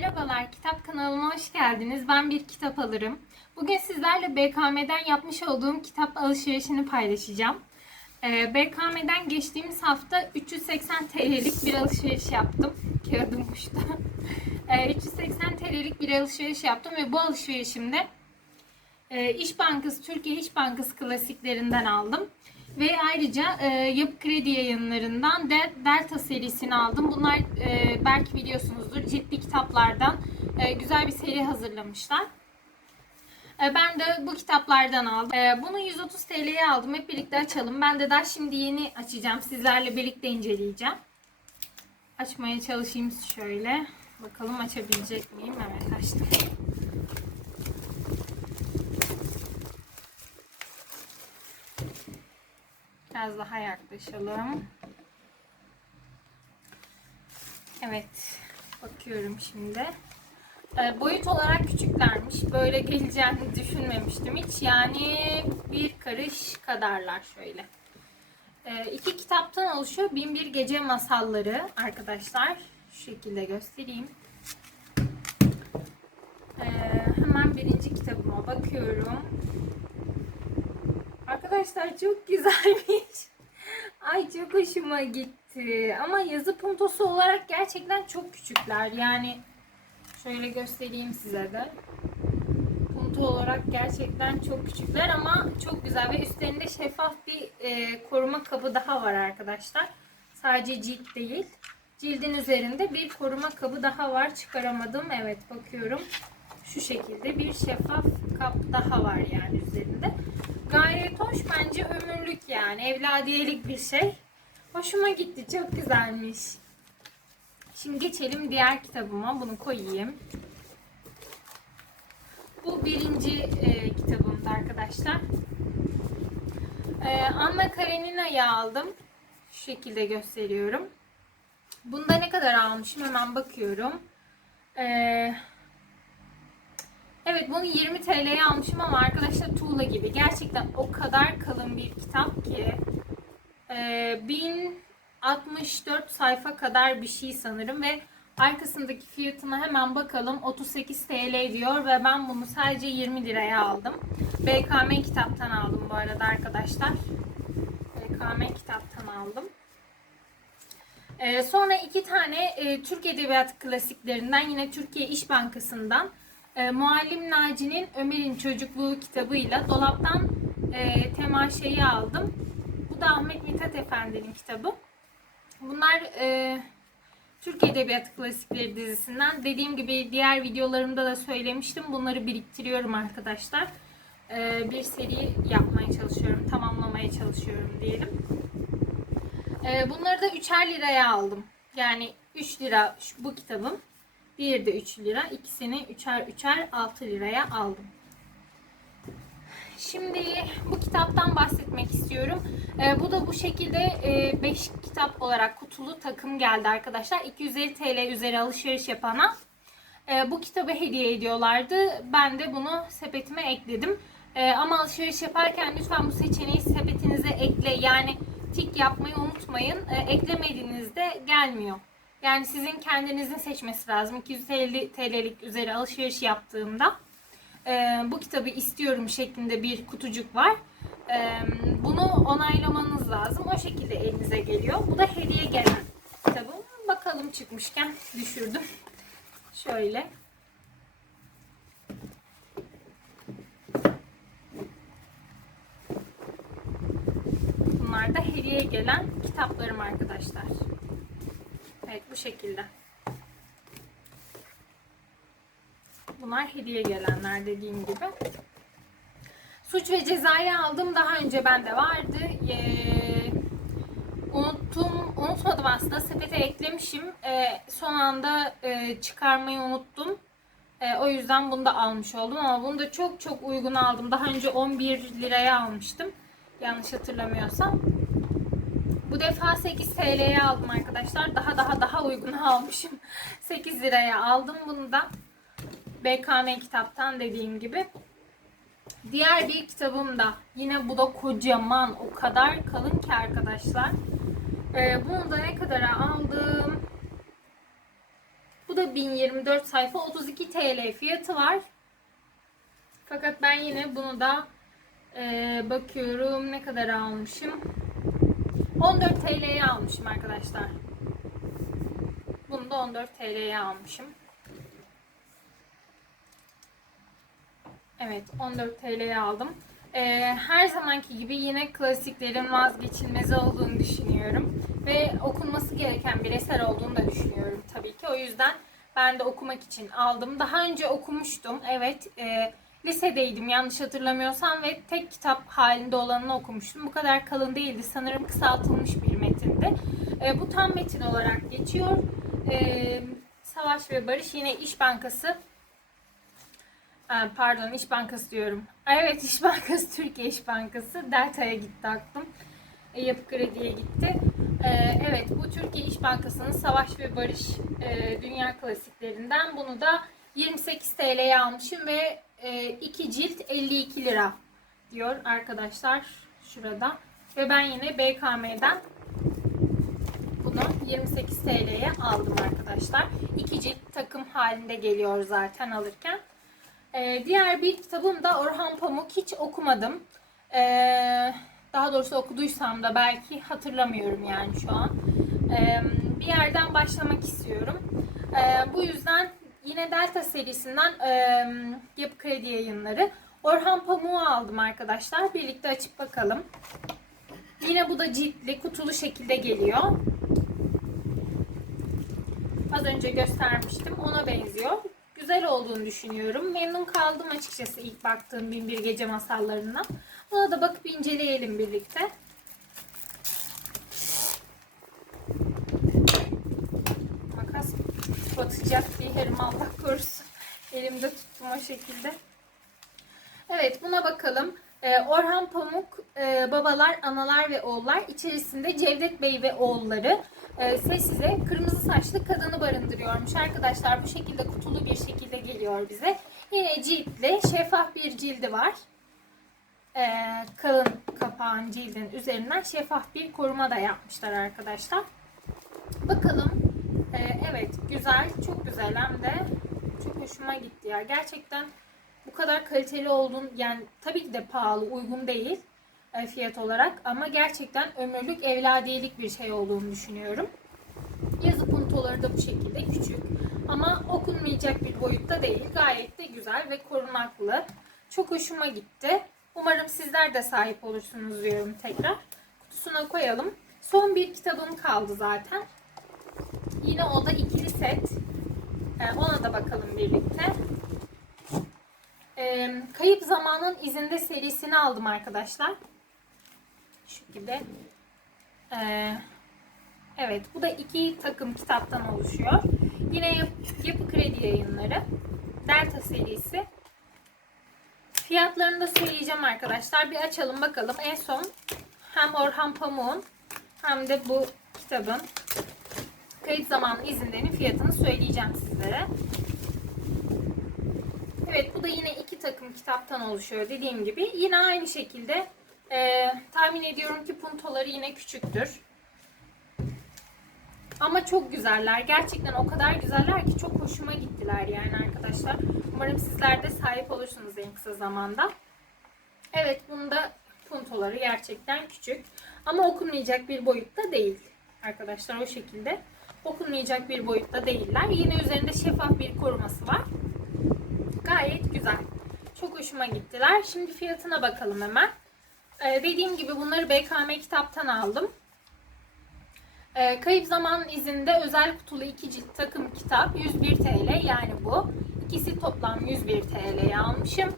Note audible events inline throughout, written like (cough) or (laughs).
Merhabalar, Kitap kanalıma hoş geldiniz. Ben bir kitap alırım. Bugün sizlerle BKM'den yapmış olduğum kitap alışverişini paylaşacağım. Ee, BKM'den geçtiğimiz hafta 380 TL'lik bir alışveriş yaptım. Kağıdım uçtu. Ee, 380 TL'lik bir alışveriş yaptım ve bu alışverişimde e, İş Bankası, Türkiye İş Bankası klasiklerinden aldım. Ve ayrıca e, Yapı Kredi yayınlarından de Delta serisini aldım. Bunlar e, belki biliyorsunuzdur ciddi kitaplardan e, güzel bir seri hazırlamışlar. E, ben de bu kitaplardan aldım. E, bunu 130 TL'ye aldım. Hep birlikte açalım. Ben de daha şimdi yeni açacağım. Sizlerle birlikte inceleyeceğim. Açmaya çalışayım şöyle. Bakalım açabilecek miyim? Evet açtım. Biraz daha yaklaşalım. Evet. Bakıyorum şimdi. E, boyut olarak küçüklermiş. Böyle geleceğini düşünmemiştim hiç. Yani bir karış kadarlar şöyle. E, iki kitaptan oluşuyor. Binbir Gece Masalları arkadaşlar. Şu şekilde göstereyim. E, hemen birinci kitabıma bakıyorum. Arkadaşlar çok güzelmiş. (laughs) Ay çok hoşuma gitti. Ama yazı puntosu olarak gerçekten çok küçükler. Yani şöyle göstereyim size de. Punto olarak gerçekten çok küçükler ama çok güzel ve üstlerinde şeffaf bir e, koruma kabı daha var arkadaşlar. Sadece cilt değil. Cildin üzerinde bir koruma kabı daha var. Çıkaramadım. Evet bakıyorum. Şu şekilde bir şeffaf kap daha var yani üzerinde. Gayet hoş bence ömürlük yani evladiyelik bir şey. Hoşuma gitti çok güzelmiş. Şimdi geçelim diğer kitabıma bunu koyayım. Bu birinci e, kitabımdı arkadaşlar. E, Anna Karenina'yı aldım. Şu şekilde gösteriyorum. Bunda ne kadar almışım hemen bakıyorum. Eee Evet bunu 20 TL'ye almışım ama arkadaşlar tuğla gibi. Gerçekten o kadar kalın bir kitap ki. Ee, 1064 sayfa kadar bir şey sanırım ve arkasındaki fiyatına hemen bakalım. 38 TL diyor ve ben bunu sadece 20 liraya aldım. BKM kitaptan aldım bu arada arkadaşlar. BKM kitaptan aldım. Ee, sonra iki tane e, Türk Edebiyatı klasiklerinden yine Türkiye İş Bankası'ndan e, Muallim Naci'nin Ömer'in Çocukluğu kitabıyla dolaptan e, temaşeyi aldım. Bu da Ahmet Mithat Efendi'nin kitabı. Bunlar e, Türk Edebiyatı Klasikleri dizisinden. Dediğim gibi diğer videolarımda da söylemiştim. Bunları biriktiriyorum arkadaşlar. E, bir seri yapmaya çalışıyorum, tamamlamaya çalışıyorum diyelim. E, bunları da 3'er liraya aldım. Yani 3 lira bu kitabım. Diğeri de 3 lira. İkisini üçer üçer 6 liraya aldım. Şimdi bu kitaptan bahsetmek istiyorum. Ee, bu da bu şekilde 5 e, kitap olarak kutulu takım geldi arkadaşlar. 250 TL üzeri alışveriş yapana e, bu kitabı hediye ediyorlardı. Ben de bunu sepetime ekledim. E, ama alışveriş yaparken lütfen bu seçeneği sepetinize ekle. Yani tik yapmayı unutmayın. E, eklemediğinizde gelmiyor. Yani sizin kendinizin seçmesi lazım. 250 TL'lik üzeri alışveriş yaptığımda e, bu kitabı istiyorum şeklinde bir kutucuk var. E, bunu onaylamanız lazım. O şekilde elinize geliyor. Bu da hediye gelen kitabım. Bakalım çıkmışken düşürdüm. Şöyle. Bunlar da hediye gelen kitaplarım arkadaşlar. Evet bu şekilde. Bunlar hediye gelenler dediğim gibi. Suç ve cezayı aldım. Daha önce bende vardı. Ee, unuttum. Unutmadım aslında. Sepete eklemişim. Ee, son anda e, çıkarmayı unuttum. E, o yüzden bunu da almış oldum. Ama bunu da çok çok uygun aldım. Daha önce 11 liraya almıştım. Yanlış hatırlamıyorsam. Bu defa 8 TL'ye aldım arkadaşlar. Daha daha daha uygun almışım. (laughs) 8 liraya aldım bunu da. BKM kitaptan dediğim gibi. Diğer bir kitabım da yine bu da kocaman o kadar kalın ki arkadaşlar. Ee, bunu da ne kadara aldım? Bu da 1024 sayfa 32 TL fiyatı var. Fakat ben yine bunu da e, bakıyorum ne kadar almışım. 14 TL'ye almışım arkadaşlar. Bunu da 14 TL'ye almışım. Evet 14 TL'ye aldım. Ee, her zamanki gibi yine klasiklerin vazgeçilmezi olduğunu düşünüyorum. Ve okunması gereken bir eser olduğunu da düşünüyorum tabii ki. O yüzden ben de okumak için aldım. Daha önce okumuştum. Evet e, lisedeydim yanlış hatırlamıyorsam ve tek kitap halinde olanını okumuştum. Bu kadar kalın değildi. Sanırım kısaltılmış bir metindi. E, bu tam metin olarak geçiyor. E, Savaş ve Barış yine İş Bankası Aa, Pardon İş Bankası diyorum. Evet İş Bankası (laughs) Türkiye İş Bankası. Delta'ya gitti aklım. E, Yapı Kredi'ye gitti. E, evet bu Türkiye İş Bankası'nın Savaş ve Barış e, Dünya Klasiklerinden. Bunu da 28 TL'ye almışım ve 2 cilt 52 lira diyor arkadaşlar şurada. Ve ben yine BKM'den bunu 28 TL'ye aldım arkadaşlar. 2 cilt takım halinde geliyor zaten alırken. Ee, diğer bir kitabım da Orhan Pamuk. Hiç okumadım. Ee, daha doğrusu okuduysam da belki hatırlamıyorum yani şu an. Ee, bir yerden başlamak istiyorum. Ee, bu yüzden yine Delta serisinden e, Yapı Kredi yayınları. Orhan Pamuk'u aldım arkadaşlar. Birlikte açıp bakalım. Yine bu da ciltli, kutulu şekilde geliyor. Az önce göstermiştim. Ona benziyor güzel olduğunu düşünüyorum. Memnun kaldım açıkçası ilk baktığım Binbir Gece masallarına. Buna da bakıp inceleyelim birlikte. Batacak bir yerim Allah korusun. Elimde tuttum o şekilde. Evet buna bakalım. Ee, Orhan Pamuk, e, Babalar, Analar ve Oğullar içerisinde Cevdet Bey ve oğulları e, sessize kırmızı saçlı kadını barındırıyormuş. Arkadaşlar bu şekilde kutulu bir şekilde geliyor bize. Yine ciltli, şeffaf bir cildi var. E, kalın kapağın cildin üzerinden şeffaf bir koruma da yapmışlar arkadaşlar. Bakalım. E, evet güzel, çok güzel hem de çok hoşuma gitti ya. Gerçekten bu kadar kaliteli olduğun yani tabii ki de pahalı, uygun değil e, fiyat olarak ama gerçekten ömürlük evladiyelik bir şey olduğunu düşünüyorum. Yazı puntoları da bu şekilde küçük ama okunmayacak bir boyutta değil. Gayet de güzel ve korunaklı. Çok hoşuma gitti. Umarım sizler de sahip olursunuz diyorum tekrar. Kutusuna koyalım. Son bir kitabım kaldı zaten. Yine o da ikili set. Ee, ona da bakalım birlikte. Ee, Kayıp Zamanın İzinde serisini aldım arkadaşlar. Şu gibi. Ee, evet bu da iki takım kitaptan oluşuyor. Yine Yap Yapı Kredi yayınları. Delta serisi. Fiyatlarını da söyleyeceğim arkadaşlar. Bir açalım bakalım. En son hem Orhan Pamuk'un hem de bu kitabın kayıt zamanı izinlerinin fiyatını söyleyeceğim sizlere. Evet bu da yine iki takım kitaptan oluşuyor dediğim gibi. Yine aynı şekilde e, tahmin ediyorum ki puntoları yine küçüktür. Ama çok güzeller. Gerçekten o kadar güzeller ki çok hoşuma gittiler yani arkadaşlar. Umarım sizler de sahip olursunuz en kısa zamanda. Evet bunda puntoları gerçekten küçük. Ama okunmayacak bir boyutta değil arkadaşlar o şekilde. Okunmayacak bir boyutta değiller. Yine üzerinde şeffaf bir koruması var. Gayet güzel. Çok hoşuma gittiler. Şimdi fiyatına bakalım hemen. Ee, dediğim gibi bunları BKM kitaptan aldım. Ee, Kayıp Zamanın izinde özel kutulu iki cilt takım kitap 101 TL yani bu. İkisi toplam 101 TL'ye almışım.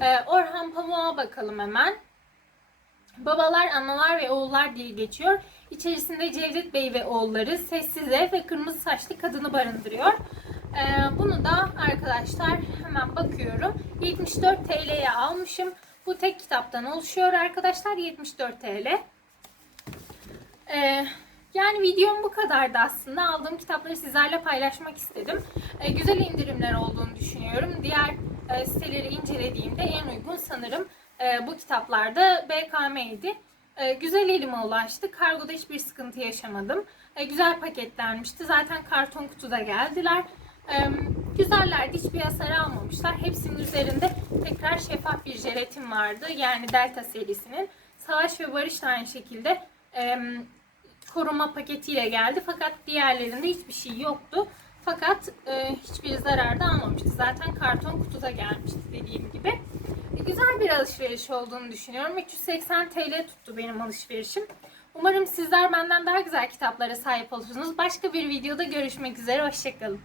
Ee, Orhan Pamuk'a bakalım hemen. Babalar, analar ve oğullar diye geçiyor. İçerisinde Cevdet Bey ve oğulları sessiz ev ve kırmızı saçlı kadını barındırıyor. Ee, bunu da arkadaşlar hemen bakıyorum. 74 TL'ye almışım. Bu tek kitaptan oluşuyor arkadaşlar. 74 TL. Ee, yani videom bu kadardı aslında. Aldığım kitapları sizlerle paylaşmak istedim. Ee, güzel indirimler olduğunu düşünüyorum. Diğer e, siteleri incelediğimde en uygun sanırım e, bu kitaplarda BKM'ydi. E, güzel elime ulaştı. Kargoda hiçbir sıkıntı yaşamadım. E, güzel paketlenmişti. Zaten karton kutuda geldiler. Ee, güzellerdi. Hiçbir hasar almamışlar. Hepsinin üzerinde tekrar şeffaf bir jelatin vardı. Yani Delta serisinin. Savaş ve Barış da aynı şekilde e, koruma paketiyle geldi. Fakat diğerlerinde hiçbir şey yoktu. Fakat e, hiçbir zarar da almamıştı. Zaten karton kutuda gelmişti dediğim gibi. E, güzel bir alışveriş olduğunu düşünüyorum. 380 TL tuttu benim alışverişim. Umarım sizler benden daha güzel kitaplara sahip olursunuz. Başka bir videoda görüşmek üzere. Hoşçakalın.